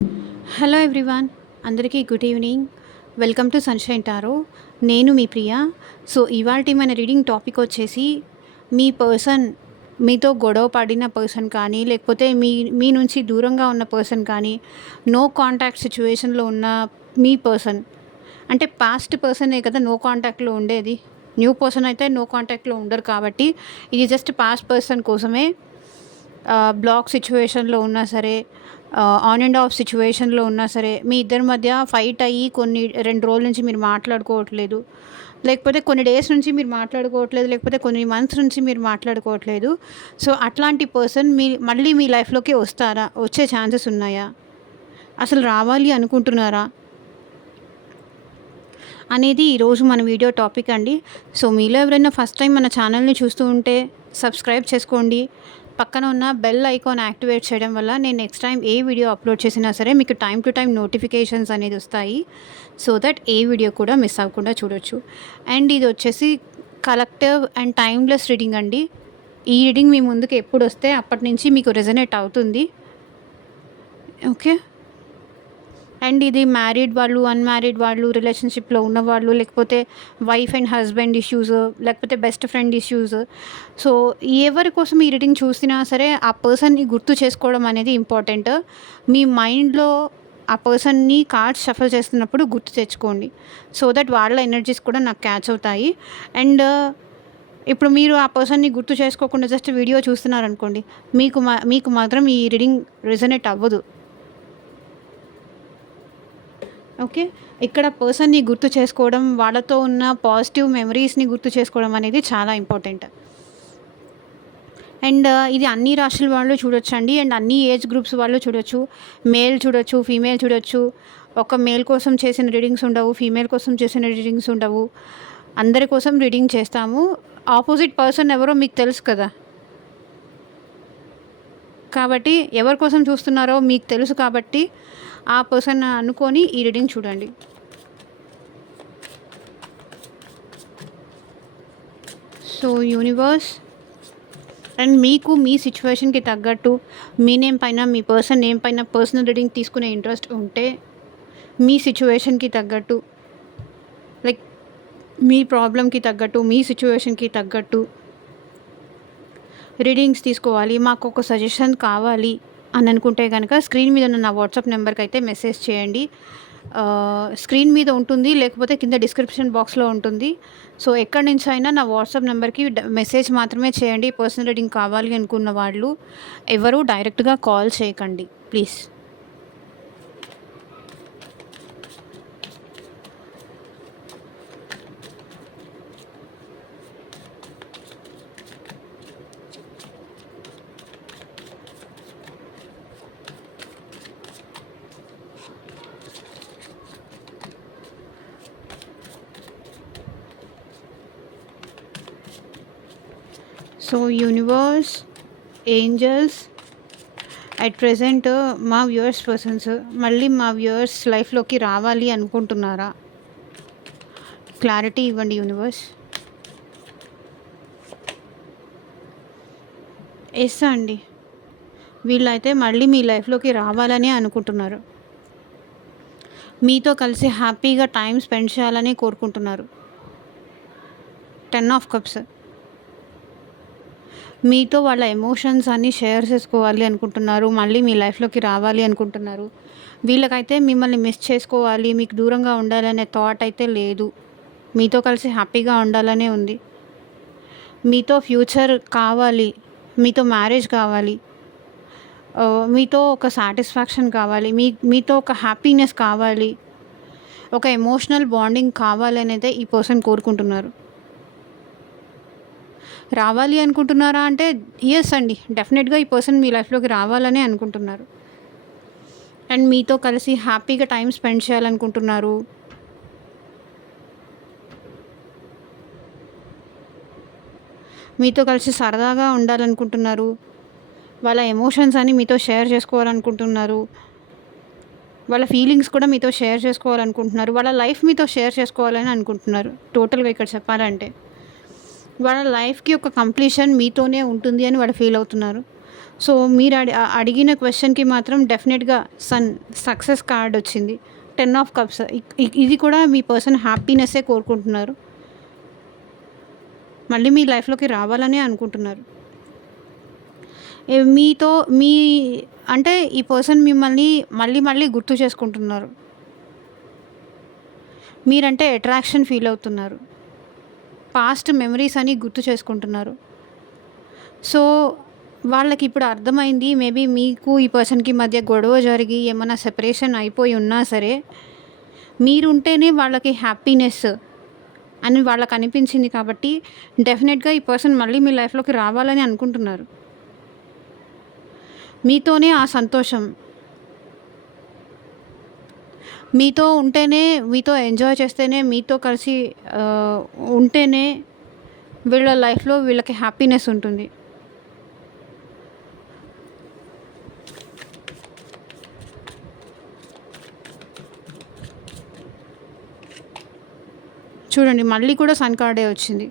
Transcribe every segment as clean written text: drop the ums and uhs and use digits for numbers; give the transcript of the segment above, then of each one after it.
Hello everyone, అందరికీ good evening. Welcome to sunshine tarot. నేను మీ ప్రియ. So ఇవాల్టి మన రీడింగ్ టాపిక్ వచ్చేసి, మీ పర్సన్ మీతో గొడవ పడిన పర్సన్ కానీ, లేకపోతే మీ మీ నుంచి దూరంగా ఉన్న పర్సన్ కానీ, నో కాంటాక్ట్ సిచ్యువేషన్లో ఉన్న మీ పర్సన్, అంటే పాస్ట్ పర్సనే కదా నో కాంటాక్ట్లో ఉండేది. న్యూ పర్సన్ అయితే నో కాంటాక్ట్లో ఉండరు, కాబట్టి ఇది జస్ట్ పాస్ట్ పర్సన్ కోసమే. బ్లాక్ సిచ్యువేషన్లో ఉన్నా సరే, ఆన్ అండ్ ఆఫ్ సిచ్యువేషన్లో ఉన్నా సరే, మీ ఇద్దరి మధ్య ఫైట్ అయ్యి కొన్ని 2 రోజుల నుంచి మీరు మాట్లాడుకోవట్లేదు, లేకపోతే కొన్ని డేస్ నుంచి మీరు మాట్లాడుకోవట్లేదు, లేకపోతే కొన్ని మంత్స్ నుంచి మీరు మాట్లాడుకోవట్లేదు. సో అట్లాంటి పర్సన్ మళ్ళీ మీ లైఫ్లోకి వస్తారా? వచ్చే ఛాన్సెస్ ఉన్నాయా? అసలు రావాలి అనుకుంటున్నారా అనేది ఈరోజు మన వీడియో టాపిక్ అండి. సో మీలో ఎవరైనా ఫస్ట్ టైం మన ఛానల్ని చూస్తూ ఉంటే సబ్స్క్రైబ్ చేసుకోండి. పక్కన ఉన్న బెల్ ఐకాన్ యాక్టివేట్ చేయడం వల్ల నేను నెక్స్ట్ టైం ఏ వీడియో అప్లోడ్ చేసినా సరే మీకు టైం టు టైం నోటిఫికేషన్స్ అనేది వస్తాయి. సో దట్ ఏ వీడియో కూడా మిస్ అవ్వకుండా చూడొచ్చు. అండ్ ఇది వచ్చేసి కలెక్టివ్ అండ్ టైమ్లెస్ రీడింగ్ అండి. ఈ రీడింగ్ మీ ముందుకు ఎప్పుడు వస్తే అప్పటి నుంచి మీకు రెజనేట్ అవుతుంది. ఓకే. అండ్ ఇది మ్యారీడ్ వాళ్ళు, అన్మ్యారీడ్ వాళ్ళు, రిలేషన్షిప్లో ఉన్నవాళ్ళు, లేకపోతే వైఫ్ అండ్ హస్బెండ్ ఇష్యూస్, లేకపోతే బెస్ట్ ఫ్రెండ్ ఇష్యూస్. సో ఎవరి కోసం ఈ రీడింగ్ చూసినా సరే ఆ పర్సన్ని గుర్తు చేసుకోవడం అనేది ఇంపార్టెంట్. మీ మైండ్లో ఆ పర్సన్ని కార్డ్స్ షఫల్ చేస్తున్నప్పుడు గుర్తు తెచ్చుకోండి. సో దట్ వాళ్ళ ఎనర్జీస్ కూడా నాకు క్యాచ్ అవుతాయి. అండ్ ఇప్పుడు మీరు ఆ పర్సన్ని గుర్తు చేసుకోకుండా జస్ట్ వీడియో చూస్తున్నారనుకోండి, మీకు మాత్రం ఈ రీడింగ్ రెజనేట్ అవ్వదు. ఓకే. ఇక్కడ పర్సన్‌ని గుర్తు చేసుకోవడం, వాళ్ళతో ఉన్న పాజిటివ్ మెమరీస్‌ని గుర్తు చేసుకోవడం అనేది చాలా ఇంపార్టెంట్. అండ్ ఇది అన్ని రాశుల వాళ్ళు చూడొచ్చండి. అండ్ అన్ని ఏజ్ గ్రూప్స్ వాళ్ళు చూడొచ్చు. మేల్ చూడొచ్చు, ఫీమేల్ చూడొచ్చు. ఒక మేల్ కోసం చేసిన రీడింగ్స్ ఉండవు, ఫీమేల్ కోసం చేసిన రీడింగ్స్ ఉండవు. అందరి కోసం రీడింగ్ చేస్తాము. ఆపోజిట్ పర్సన్ ఎవరో మీకు తెలుసు కదా! కాబట్టి ఎవరి కోసం చూస్తున్నారో మీకు తెలుసు, కాబట్టి ఆ పర్సన్ అనుకొని ఈ రీడింగ్ చూడండి. సో యూనివర్స్, అండ్ మీకు మీ సిచ్యువేషన్కి తగ్గట్టు మీ నేమ్ పైన, మీ పర్సన్ నేమ్ పైన పర్సనల్ రీడింగ్ తీసుకునే ఇంట్రెస్ట్ ఉంటే, మీ సిచ్యువేషన్కి తగ్గట్టు, లైక్ మీ ప్రాబ్లంకి తగ్గట్టు, మీ సిచ్యువేషన్కి తగ్గట్టు రీడింగ్స్ తీసుకోవాలి, మాకు ఒక సజెషన్ కావాలి అని అనుకుంటే కనుక స్క్రీన్ మీద ఉన్న నా వాట్సాప్ నెంబర్కి అయితే మెసేజ్ చేయండి. స్క్రీన్ మీద ఉంటుంది, లేకపోతే కింద డిస్క్రిప్షన్ బాక్స్లో ఉంటుంది. సో ఎక్కడి నుంచి అయినా నా వాట్సాప్ నెంబర్కి మెసేజ్ మాత్రమే చేయండి. పర్సనల్ రీడింగ్ కావాలి అనుకున్న వాళ్ళు ఎవరు డైరెక్ట్గా కాల్ చేయకండి please. So universe, angels, at present మా వ్యూవర్స్ పర్సన్స్ మళ్ళీ మా వ్యూవర్స్ లైఫ్లోకి రావాలి అనుకుంటున్నారా? క్లారిటీ ఇవ్వండి యూనివర్స్. ఎస్ అండి, వీళ్ళైతే మళ్ళీ మీ లైఫ్లోకి రావాలని అనుకుంటున్నారు. మీతో కలిసి హ్యాపీగా టైం స్పెండ్ చేయాలని కోరుకుంటున్నారు. 10 ఆఫ్ కప్స్. మీతో వాళ్ళ ఎమోషన్స్ అన్నీ షేర్ చేసుకోవాలి అనుకుంటున్నారు. మళ్ళీ మీ లైఫ్లోకి రావాలి అనుకుంటున్నారు. వీళ్ళకైతే మిమ్మల్ని మిస్ చేసుకోవాలి, మీకు దూరంగా ఉండాలనే థాట్ అయితే లేదు. మీతో కలిసి హ్యాపీగా ఉండాలనే ఉంది. మీతో ఫ్యూచర్ కావాలి, మీతో మ్యారేజ్ కావాలి, మీతో ఒక సాటిస్ఫాక్షన్ కావాలి, మీతో ఒక హ్యాపీనెస్ కావాలి, ఒక ఎమోషనల్ బాండింగ్ కావాలి అనేది ఈ పర్సన్ కోరుకుంటున్నారు. రావాలి అనుకుంటున్నారా అంటే ఎస్ అండి, డెఫినెట్గా ఈ పర్సన్ మీ లైఫ్లోకి రావాలనే అనుకుంటున్నారు. అండ్ మీతో కలిసి హ్యాపీగా టైం స్పెండ్ చేయాలనుకుంటున్నారు. మీతో కలిసి సరదాగా ఉండాలనుకుంటున్నారు. వాళ్ళ ఎమోషన్స్ అని మీతో షేర్ చేసుకోవాలనుకుంటున్నారు. వాళ్ళ ఫీలింగ్స్ కూడా మీతో షేర్ చేసుకోవాలనుకుంటున్నారు. వాళ్ళ లైఫ్ మీతో షేర్ చేసుకోవాలని అనుకుంటున్నారు. టోటల్గా ఇక్కడ చెప్పాలంటే వాళ్ళ లైఫ్కి ఒక కంప్లీషన్ మీతోనే ఉంటుంది అని వాళ్ళు ఫీల్ అవుతున్నారు. సో మీరు అడిగిన క్వశ్చన్‌కి మాత్రం డెఫినెట్‌గా సక్సెస్ కార్డ్ వచ్చింది. 10 ఆఫ్ కప్స్. ఇది కూడా మీ పర్సన్ హ్యాపీనెస్సే కోరుకుంటున్నారు. మళ్ళీ మీ లైఫ్‌లోకి రావాలనే అనుకుంటున్నారు. మీతో మీ అంటే ఈ పర్సన్ మిమ్మల్ని మళ్ళీ మళ్ళీ గుర్తు చేసుకుంటున్నారు. మీరంటే అట్రాక్షన్ ఫీల్ అవుతున్నారు. పాస్ట్ మెమరీస్ అని గుర్తు చేసుకుంటున్నారు. సో వాళ్ళకిప్పుడు అర్థమైంది. మేబీ మీకు ఈ పర్సన్‌కి మధ్య గొడవ జరిగి ఏమన్నా సెపరేషన్ అయిపోయి ఉన్నా సరే, మీరుంటేనే వాళ్ళకి హ్యాపీనెస్ అని వాళ్ళకనిపించింది కాబట్టి, డెఫినెట్‌గా ఈ పర్సన్ మళ్ళీ మీ లైఫ్‌లోకి రావాలని అనుకుంటున్నారు. మీతోనే ఆ సంతోషం. మీతో ఉంటేనే, మీతో ఎంజాయ్ చేస్తేనే, మీతో కలిసి ఉంటేనే వీళ్ళ లైఫ్‌లో వీళ్ళకి హ్యాపీనెస్ ఉంటుంది. చూడండి మళ్ళీ కూడా సన్ కార్డే వచ్చింది.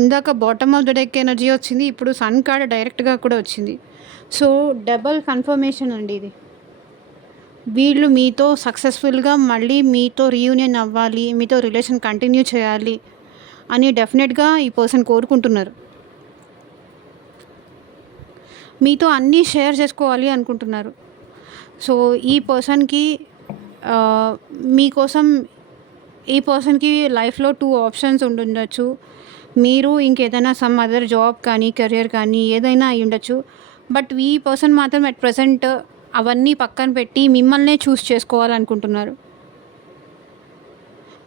ఇందాక bottom of the deck energy వచ్చింది. ఇప్పుడు సన్ కార్డ్ డైరెక్ట్‌గా కూడా వచ్చింది. సో డబుల్ కన్ఫర్మేషన్ అండి ఇది. వీళ్ళు మీతో సక్సెస్‌ఫుల్‌గా మళ్ళీ మీతో రీయూనియన్ అవ్వాలి, మీతో రిలేషన్ కంటిన్యూ చేయాలి అని డెఫినెట్‌గా ఈ పర్సన్ కోరుకుంటున్నారు. మీతో అన్నీ షేర్ చేసుకోవాలి అనుకుంటున్నారు. సో ఈ పర్సన్‌కి మీకోసం ఈ పర్సన్‌కి లైఫ్‌లో 2 ఆప్షన్స్ ఉండుండొచ్చు. మీరు ఇంకేదైనా సమ్ అదర్ జాబ్ కానీ, కెరియర్ కానీ ఏదైనా అయ్యుండొచ్చు. బట్ ఈ పర్సన్ మాత్రం అట్ ప్రెజెంట్ అవన్నీ పక్కన పెట్టి మిమ్మల్నే చూస్ చేసుకోవాలనుకుంటున్నారు.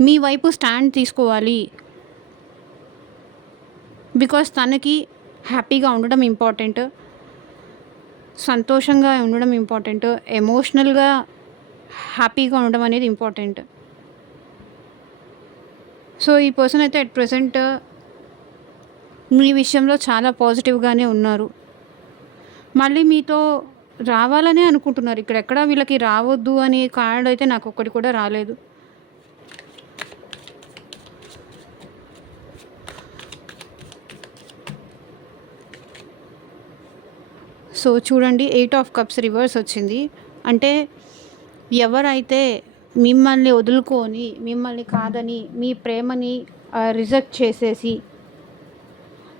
మీ వైపు స్టాండ్ తీసుకోవాలి. బికాజ్ తనకి హ్యాపీగా ఉండడం ఇంపార్టెంట్. సంతోషంగా ఉండడం ఇంపార్టెంట్. ఎమోషనల్‌గా హ్యాపీగా ఉండడం అనేది ఇంపార్టెంట్. సో ఈ పర్సన్ అయితే అట్ ప్రెజెంట్ మీ విషయంలో చాలా పాజిటివ్‌గానే ఉన్నారు. మళ్ళీ మీతో రావాలనే అనుకుంటున్నారు. ఇక్కడెక్కడ వీళ్ళకి రావద్దు అనే కార్డ్ అయితే నాకొక్కటి కూడా రాలేదు. సో చూడండి 8 ఆఫ్ కప్స్ రివర్స్ వచ్చింది. అంటే ఎవరైతే మిమ్మల్ని వదులుకొని, మిమ్మల్ని కాదని, మీ ప్రేమని రిజెక్ట్ చేసేసి,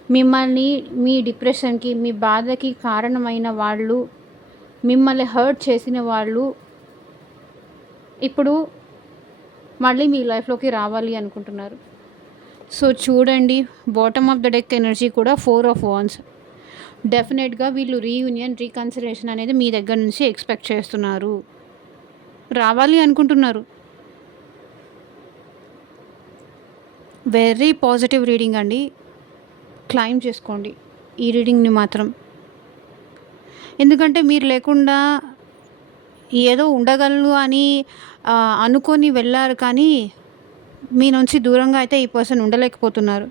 మిమ్మల్ని మీ డిప్రెషన్‌కి, మీ బాధకి కారణమైన వాళ్ళు, మిమ్మల్ని హర్ట్ చేసిన వాళ్ళు ఇప్పుడు మళ్ళీ మీ లైఫ్‌లోకి రావాలి అనుకుంటున్నారు. సో చూడండి bottom of the deck energy కూడా 4 ఆఫ్ వాండ్స్. డెఫినెట్‌గా వీళ్ళు రీయూనియన్, రీకన్సిలియేషన్ అనేది మీ దగ్గర నుంచి ఎక్స్‌పెక్ట్ చేస్తున్నారు. రావాలి అనుకుంటున్నారు. వెరీ పాజిటివ్ రీడింగ్ అండి. క్లెయిమ్ చేసుకోండి ఈ రీడింగ్‌ని మాత్రం. ఎందుకంటే మీరు లేకుండా ఏదో ఉండగలను అని అనుకోని వెళ్లారు కానీ, మీ నుంచి దూరంగా అయితే ఈ పర్సన్ ఉండలేకపోతున్నారు.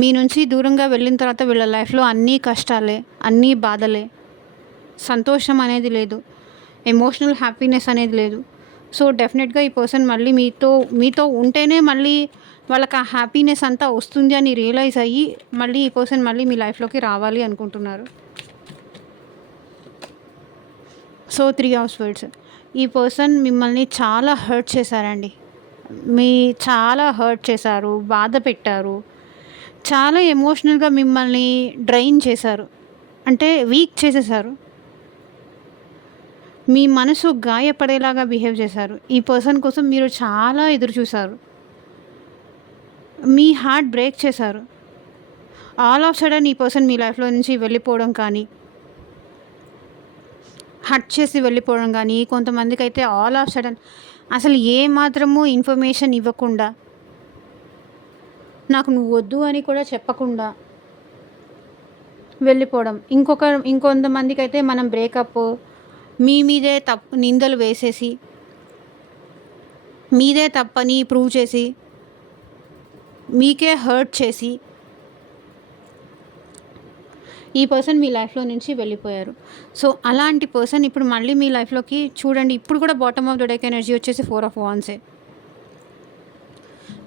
మీ నుంచి దూరంగా వెళ్ళిన తర్వాత వీళ్ళ లైఫ్‌లో అన్నీ కష్టాలే, అన్నీ బాధలే. సంతోషం అనేది లేదు. ఎమోషనల్ హ్యాపీనెస్ అనేది లేదు. సో డెఫినెట్‌గా ఈ పర్సన్ మళ్ళీ మీతో ఉంటేనే మళ్ళీ వాళ్ళకి ఆ హ్యాపీనెస్ అంతా వస్తుంది అని రియలైజ్ అయ్యి మళ్ళీ ఈ పర్సన్ మళ్ళీ మీ లైఫ్‌లోకి రావాలి అనుకుంటున్నారు. So 3 of swords. ఈ పర్సన్ మిమ్మల్ని చాలా హర్ట్ చేశారండి. చాలా హర్ట్ చేశారు, బాధ పెట్టారు. చాలా ఎమోషనల్‌గా మిమ్మల్ని డ్రైన్ చేశారు. అంటే వీక్ చేసేశారు. మీ మనసు గాయపడేలాగా బిహేవ్ చేశారు. ఈ పర్సన్ కోసం మీరు చాలా ఎదురు చూసారు. మీ హార్ట్ బ్రేక్ చేశారు. ఆల్ ఆఫ్ సడన్ ఈ పర్సన్ మీ లైఫ్‌లో నుంచి వెళ్ళిపోవడం కానీ, హర్ట్ చేసి వెళ్ళిపోవడం కానీ, కొంతమందికైతే ఆల్ ఆఫ్ సడన్ అసలు ఏ మాత్రము ఇన్ఫర్మేషన్ ఇవ్వకుండా, నాకు నువ్వు వద్దు అని కూడా చెప్పకుండా వెళ్ళిపోవడం. ఇంకొంతమందికైతే మనం బ్రేకప్, మీ మీదే నిందలు వేసేసి, మీదే తప్పని ప్రూవ్ చేసి, మీకే హర్ట్ చేసి ఈ పర్సన్ మీ లైఫ్‌లో నుంచి వెళ్ళిపోయారు. సో అలాంటి పర్సన్ ఇప్పుడు మళ్ళీ మీ లైఫ్‌లోకి చూడండి. ఇప్పుడు కూడా bottom of the deck energy వచ్చేసి 4 ఆఫ్ వాండ్సే.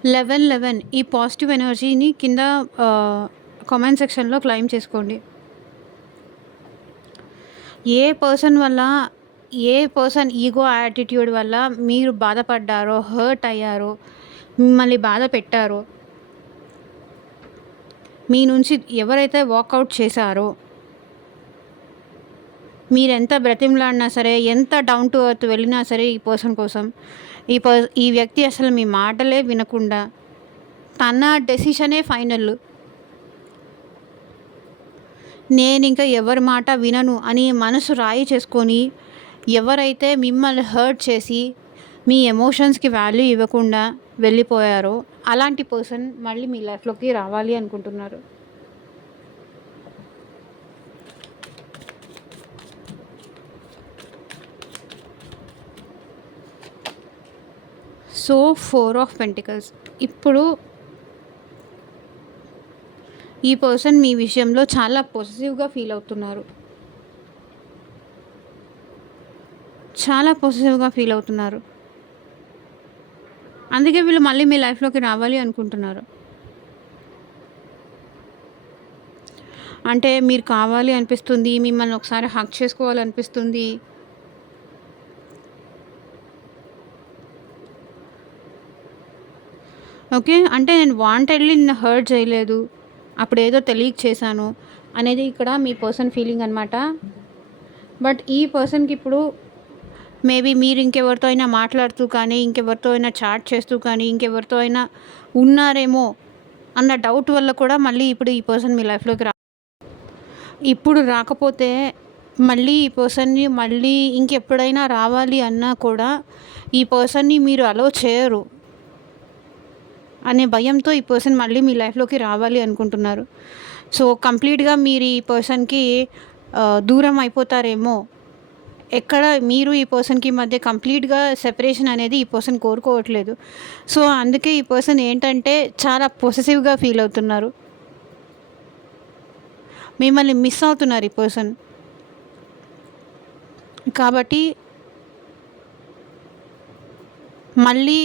11 ఈ పాజిటివ్ ఎనర్జీని కింద కామెంట్ సెక్షన్లో క్లెయిమ్ చేసుకోండి. ఏ పర్సన్ వల్ల, ఏ పర్సన్ ఈగో యాటిట్యూడ్ వల్ల మీరు బాధపడ్డారో, హర్ట్ అయ్యారో, మిమ్మల్ని బాధ పెట్టారో, మీ నుంచి ఎవరైతే వాకౌట్ చేశారో, మీరెంత బ్రతిమలాడినా సరే, ఎంత డౌన్ టు ఎర్త్ వెళ్ళినా సరే ఈ పర్సన్ కోసం, ఈ వ్యక్తి అసలు మీ మాటలే వినకుండా తన డెసిషనే ఫైనల్, నేనింక ఎవరి మాట వినను అని మనసు రాయి చేసుకొని ఎవరైతే మిమ్మల్ని హర్ట్ చేసి మీ ఎమోషన్స్కి వాల్యూ ఇవ్వకుండా వెళ్ళిపోయారో అలాంటి పర్సన్ మళ్ళీ మీ లైఫ్లోకి రావాలి అనుకుంటున్నారు. So 4 of pentacles. ఇప్పుడు ఈ పర్సన్ మీ విషయంలో చాలా పొసెసివ్గా ఫీల్ అవుతున్నారు, చాలా పొసెసివ్గా ఫీల్ అవుతున్నారు. అందుకే వీళ్ళు మళ్ళీ మీ లైఫ్లోకి రావాలి అనుకుంటున్నారు. అంటే మీరు కావాలి అనిపిస్తుంది, మిమ్మల్ని ఒకసారి హగ్ చేసుకోవాలనిపిస్తుంది. ఓకే, అంటే నేను వాంటెడ్లీ నిన్ను హర్ట్ చేయలేదు, అప్పుడు ఏదో తెలియక చేశాను అనేది ఇక్కడ మీ పర్సన్ ఫీలింగ్ అనమాట. బట్ ఈ పర్సన్కి ఇప్పుడు మేబీ మీరు ఇంకెవరితో అయినా మాట్లాడుతూ కానీ, ఇంకెవరితో అయినా చాట్ చేస్తూ కానీ, ఇంకెవరితో అయినా ఉన్నారేమో అన్న డౌట్ వల్ల కూడా మళ్ళీ ఇప్పుడు ఈ పర్సన్ మీ లైఫ్లోకి ఇప్పుడు రాకపోతే మళ్ళీ ఈ పర్సన్ని మళ్ళీ ఇంకెప్పుడైనా రావాలి అన్నా కూడా ఈ పర్సన్ని మీరు అలో చేయరు అనే భయంతో ఈ పర్సన్ మళ్ళీ మీ లైఫ్లోకి రావాలి అనుకుంటున్నారు. సో కంప్లీట్గా మీరు ఈ పర్సన్కి దూరం అయిపోతారేమో, ఎక్కడ మీరు ఈ పర్సన్కి మధ్య కంప్లీట్గా సెపరేషన్ అనేది ఈ పర్సన్ కోరుకోవట్లేదు. సో అందుకే ఈ పర్సన్ ఏంటంటే చాలా పొసెసివ్గా ఫీల్ అవుతున్నారు, మిమ్మల్ని మిస్ అవుతున్నారు ఈ పర్సన్. కాబట్టి మళ్ళీ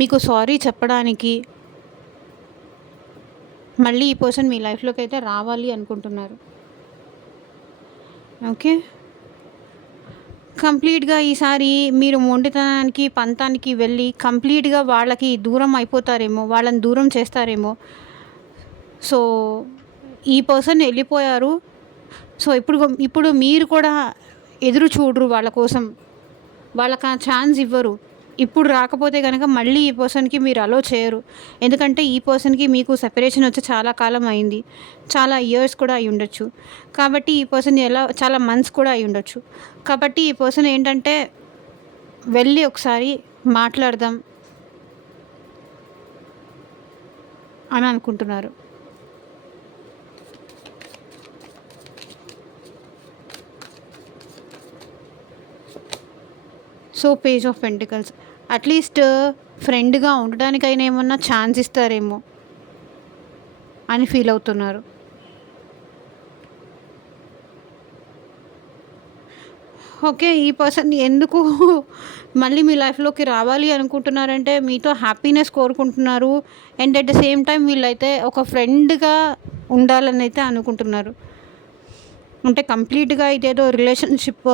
మీకు సారీ చెప్పడానికి మళ్ళీ ఈ పర్సన్ మీ లైఫ్లోకి అయితే రావాలి అనుకుంటున్నారు. ఓకే, కంప్లీట్గా ఈసారి మీరు మొండితనానికి పంతానికి వెళ్ళి కంప్లీట్గా వాళ్ళకి దూరం అయిపోతారేమో, వాళ్ళని దూరం చేస్తారేమో. సో ఈ పర్సన్ వెళ్ళిపోయారు. సో ఇప్పుడు మీరు కూడా ఎదురు చూడరు వాళ్ళ కోసం, వాళ్ళకి ఆ ఛాన్స్ ఇవ్వరు. ఇప్పుడు రాకపోతే కనుక మళ్ళీ ఈ పర్సన్కి మీరు అలో చేయరు. ఎందుకంటే ఈ పర్సన్కి మీకు సెపరేషన్ వచ్చి చాలా కాలం అయింది, చాలా ఇయర్స్ కూడా అయి ఉండొచ్చు. కాబట్టి ఈ పర్సన్ చాలా మంత్స్ కూడా అయి ఉండొచ్చు. కాబట్టి ఈ పర్సన్ ఏంటంటే వెళ్ళి ఒకసారి మాట్లాడదాం అని అనుకుంటున్నారు. So page of pentacles, at least ఫ్రెండ్గా ఉండడానికైనా ఏమన్నా ఛాన్స్ ఇస్తారేమో అని ఫీల్ అవుతున్నారు. ఓకే, ఈ పర్సన్ ఎందుకు మళ్ళీ మీ లైఫ్లోకి రావాలి అనుకుంటున్నారంటే మీతో హ్యాపీనెస్ కోరుకుంటున్నారు. And at the same time వీళ్ళైతే ఒక ఫ్రెండ్గా ఉండాలని అయితే అనుకుంటున్నారు. అంటే కంప్లీట్గా ఇదేదో రిలేషన్షిప్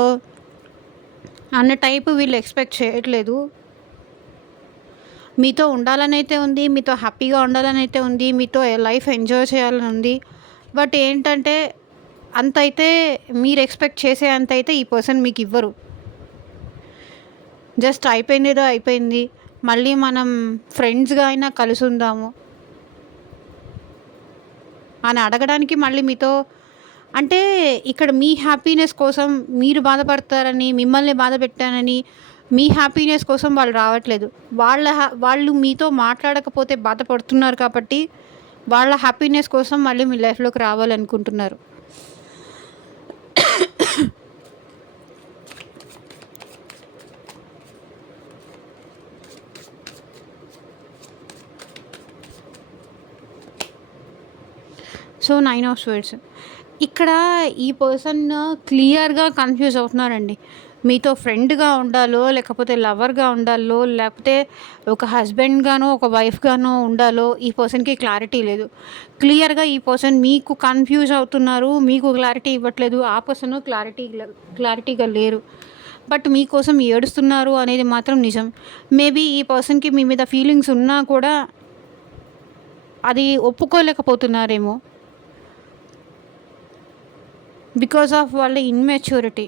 అన్న టైపు వీళ్ళు ఎక్స్పెక్ట్ చేయట్లేదు. మీతో ఉండాలని అయితే ఉంది, మీతో హ్యాపీగా ఉండాలని అయితే ఉంది, మీతో లైఫ్ ఎంజాయ్ చేయాలని ఉంది. బట్ ఏంటంటే అంత అయితే మీరు ఎక్స్పెక్ట్ చేసే అంత అయితే ఈ పర్సన్ మీకు ఇవ్వరు. జస్ట్ అయిపోయిందేదో అయిపోయింది, మళ్ళీ మనం ఫ్రెండ్స్గా అయినా కలిసి ఉందాము అని అడగడానికి మళ్ళీ మీతో, అంటే ఇక్కడ మీ హ్యాపీనెస్ కోసం మీరు బాధపడతారని, మిమ్మల్ని బాధ పెట్టానని మీ హ్యాపీనెస్ కోసం వాళ్ళు రావట్లేదు. వాళ్ళు మీతో మాట్లాడకపోతే బాధపడుతున్నారు కాబట్టి వాళ్ళ హ్యాపీనెస్ కోసం మళ్ళీ మీ లైఫ్లోకి రావాలనుకుంటున్నారు. So 9 of swords. ఇక్కడ ఈ పర్సన్ క్లియర్గా కన్ఫ్యూజ్ అవుతున్నారండి. మీతో ఫ్రెండ్‌గా ఉండాలో, లేకపోతే లవర్‌గా ఉండాలో, లేకపోతే ఒక హస్బెండ్‌గానో, ఒక వైఫ్‌గానో ఉండాలో ఈ పర్సన్‌కి క్లారిటీ లేదు. క్లియర్‌గా ఈ పర్సన్ మీకు కన్‌ఫ్యూజ్ అవుతున్నారు. మీకు క్లారిటీ ఇవ్వట్లేదు. ఆ పర్సను క్లారిటీగా లేరు. బట్ మీకోసం ఏడుస్తున్నారు అనేది మాత్రం నిజం. మేబీ ఈ పర్సన్‌కి మీ మీద ఫీలింగ్స్ ఉన్నా కూడా అది ఒప్పుకోలేకపోతున్నారేమో. బికాస్ ఆఫ్ వాళ్ళ ఇమ్మెచ్యూరిటీ.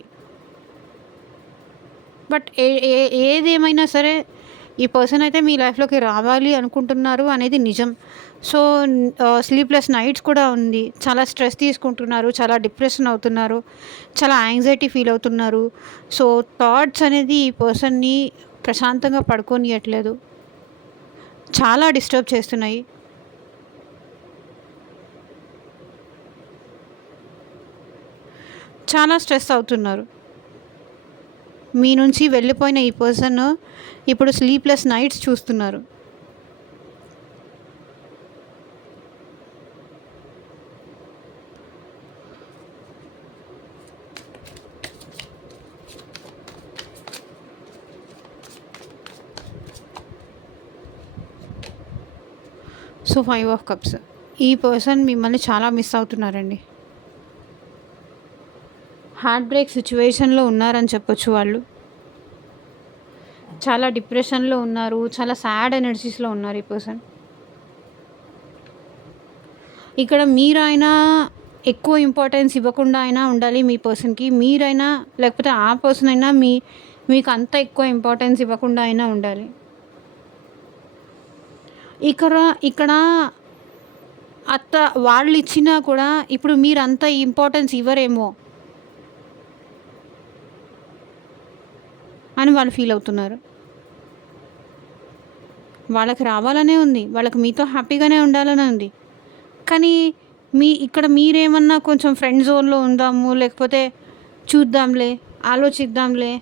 బట్ ఏ ఏ ఏదేమైనా సరే ఈ పర్సన్ అయితే మీ లైఫ్‌లోకి రావాలి అనుకుంటున్నారు అనేది నిజం. సో, స్లీప్‌లెస్ నైట్స్ కూడా ఉంది. చాలా స్ట్రెస్ తీసుకుంటున్నారు. చాలా డిప్రెషన్ అవుతున్నారు. చాలా యాంగ్జైటీ ఫీల్ అవుతున్నారు. సో, థాట్స్ అనేది ఈ పర్సన్‌ని ప్రశాంతంగా పడుకోనియట్లేదు. చాలా డిస్టర్బ్ చేస్తున్నాయి. చాలా స్ట్రెస్ అవుతున్నారు. మీ నుంచి వెళ్ళిపోయిన ఈ పర్సన్ ఇప్పుడు స్లీప్‌లెస్ నైట్స్ చూస్తున్నారు. So, 5 of cups. ఈ పర్సన్ మిమ్మల్ని చాలా మిస్ అవుతున్నారండి. హార్ట్ బ్రేక్ సిట్యుయేషన్‌లో ఉన్నారని చెప్పొచ్చు వాళ్ళు. చాలా డిప్రెషన్‌లో ఉన్నారు. చాలా సాడ్ ఎనర్జీస్‌లో ఉన్నారు ఈ పర్సన్. ఇక్కడ మీరైనా ఎక్కువ ఇంపార్టెన్స్ ఇవ్వకుండా అయినా ఉండాలి మీ పర్సన్‌కి. మీరైనా లేకపోతే ఆ పర్సన్ అయినా మీకు అంత ఎక్కువ ఇంపార్టెన్స్ ఇవ్వకుండా అయినా ఉండాలి. ఇక్కడ ఇక్కడ వాళ్ళిచ్చినా కూడా ఇప్పుడు మీరంత ఇంపార్టెన్స్ ఇవ్వరేమో అని వాళ్ళు ఫీల్ అవుతున్నారు. వాళ్ళకి రావాలనే ఉంది. వాళ్ళకి మీతో హ్యాపీగానే ఉండాలనే ఉంది. కానీ ఇక్కడ మీరేమన్నా కొంచెం ఫ్రెండ్ జోన్‌లో ఉందాము, లేకపోతే చూద్దాంలే, ఆలోచిద్దాంలే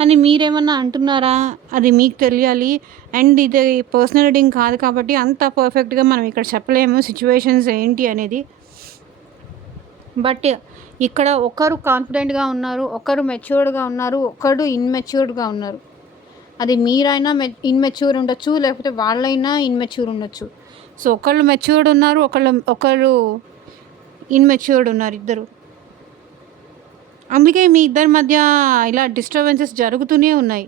అని మీరేమన్నా అంటున్నారా? అది మీకు తెలియాలి. అండ్ ఇది పర్సనల్ రీడింగ్ కాదు కాబట్టి అంత పర్ఫెక్ట్‌గా మనం ఇక్కడ చెప్పలేము సిట్యుయేషన్స్ ఏంటి అనేది. బట్ ఇక్కడ ఒకరు కాన్ఫిడెంట్‌గా ఉన్నారు, ఒకరు మెచ్యూర్డ్‌గా ఉన్నారు, ఒకడు ఇన్‌మెచ్యూర్డ్‌గా ఉన్నారు. అది మీరైనా ఇన్‌మెచ్యూర్ ఉండొచ్చు, లేకపోతే వాళ్ళైనా ఇన్‌మెచ్యూర్ ఉండొచ్చు. సో, ఒకళ్ళు మెచ్యూర్డ్ ఉన్నారు, ఒకళ్ళు ఇన్‌మెచ్యూర్డ్ ఉన్నారు ఇద్దరు. అందుకే మీ ఇద్దరి మధ్య ఇలా డిస్టర్బెన్సెస్ జరుగుతూనే ఉన్నాయి.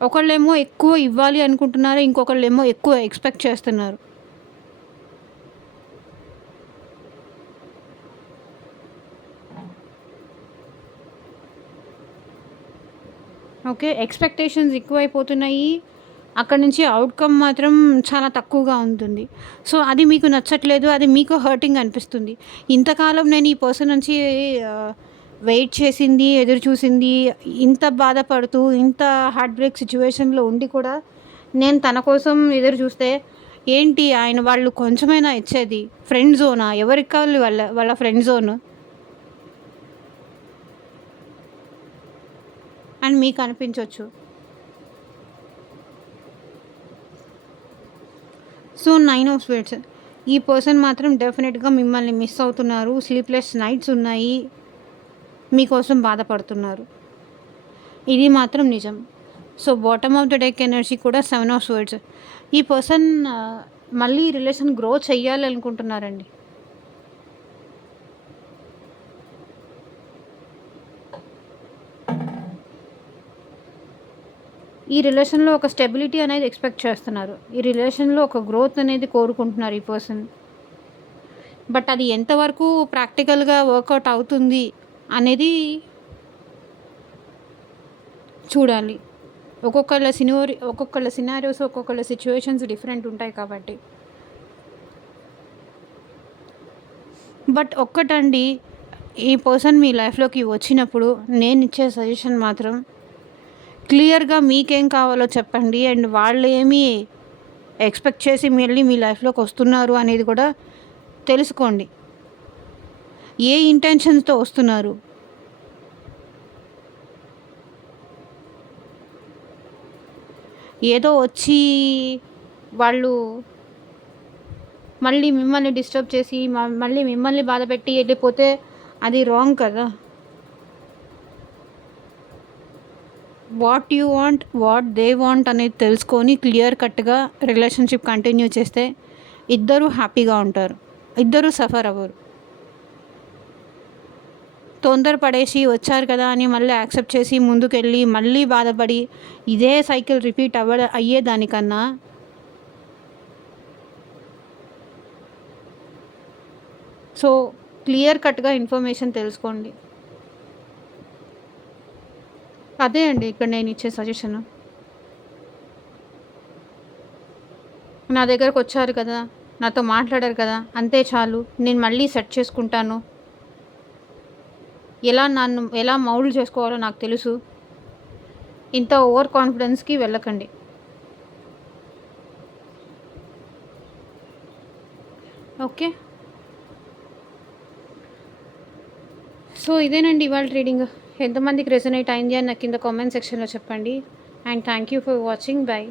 ఒకళ్ళేమో ఎక్కువ ఇవ్వాలి అనుకుంటున్నారు, ఇంకొకళ్ళేమో ఎక్కువ ఎక్స్‌పెక్ట్ చేస్తున్నారు. ఓకే. ఎక్స్‌పెక్టేషన్స్ ఎక్కువైపోతున్నాయి. అక్కడి నుంచి అవుట్‌కమ్ మాత్రం చాలా తక్కువగా ఉంటుంది. సో, అది మీకు నచ్చట్లేదు. అది మీకు హర్టింగ్ అనిపిస్తుంది. ఇంతకాలం నేను ఈ పర్సన్ నుంచి ఆహ్, వెయిట్ చేసింది, ఎదురు చూసింది, ఇంత బాధపడుతూ, ఇంత హార్ట్ బ్రేక్ సిట్యుయేషన్‌లో ఉండి కూడా నేను తన కోసం ఎదురు చూస్తే, ఏంటి వాళ్ళు కొంచెమైనా ఇచ్చేది? ఫ్రెండ్ జోనా? ఎవరికి కావాలి వాళ్ళ ఫ్రెండ్ జోన్ అని మీకు అనిపించొచ్చు. So, 9 of స్వేడ్స్. ఈ పర్సన్ మాత్రం డెఫినెట్‌గా మిమ్మల్ని మిస్ అవుతున్నారు. స్లీప్‌లెస్ నైట్స్ ఉన్నాయి. మీకోసం బాధపడుతున్నారు. ఇది మాత్రం నిజం. So, bottom of the deck energy కూడా 7 ఆఫ్ స్వర్డ్స్. ఈ పర్సన్ మళ్ళీ రిలేషన్ గ్రో చెయ్యాలనుకుంటున్నారండి. ఈ రిలేషన్‌లో ఒక స్టెబిలిటీ అనేది ఎక్స్‌పెక్ట్ చేస్తున్నారు. ఈ రిలేషన్‌లో ఒక గ్రోత్ అనేది కోరుకుంటున్నారు ఈ పర్సన్. బట్ అది ఎంతవరకు ప్రాక్టికల్‌గా వర్కౌట్ అవుతుంది అనేది చూడాలి. ఒక్కొక్కళ్ళ సినారియోస్, ఒక్కొక్కళ్ళ సిట్యుయేషన్స్ డిఫరెంట్ ఉంటాయి కాబట్టి. బట్ ఒక్కటండి, ఈ పర్సన్ మీ లైఫ్‌లోకి వచ్చినప్పుడు నేనిచ్చే సజెషన్ మాత్రం క్లియర్‌గా మీకేం కావాలో చెప్పండి. అండ్ వాళ్ళేమి ఎక్స్‌పెక్ట్ చేసి మళ్ళీ మీ లైఫ్‌లోకి వస్తున్నారు అనేది కూడా తెలుసుకోండి. ఏ ఇంటెన్షన్స్‌తో వస్తున్నారు? ఏదో వచ్చి వాళ్ళు మళ్ళీ మిమ్మల్ని డిస్టర్బ్ చేసి మళ్ళీ మిమ్మల్ని బాధపెట్టి వెళ్ళిపోతే అది రాంగ్ కదా. What you want, what they want అనేది తెలుసుకొని క్లియర్ కట్గా రిలేషన్షిప్ కంటిన్యూ చేస్తే ఇద్దరూ హ్యాపీగా ఉంటారు, ఇద్దరూ సఫర్ అవ్వరు. తొందరపడేసి వచ్చారు కదా అని మళ్ళీ యాక్సెప్ట్ చేసి ముందుకెళ్ళి మళ్ళీ బాధపడి ఇదే సైకిల్ రిపీట్ అయ్యేదానికన్నా సో క్లియర్ కట్గా ఇన్ఫర్మేషన్ తెలుసుకోండి. అదే అండి ఇక్కడ నేను ఇచ్చే సజెషను. నా దగ్గరకు వచ్చారు కదా, నాతో మాట్లాడారు కదా, అంతే చాలు, నేను మళ్ళీ సెట్ చేసుకుంటాను, నన్ను ఎలా మౌల్డ్ చేసుకోవాలో నాకు తెలుసు, ఇంత ఓవర్ కాన్ఫిడెన్స్కి వెళ్ళకండి. ఓకే, సో ఇదేనండి ఇవాళ రీడింగ్. ఎంతమందికి రెజొనేట్ అయింది అని నాకు కింద కామెంట్ సెక్షన్లో చెప్పండి. And thank you for watching. By.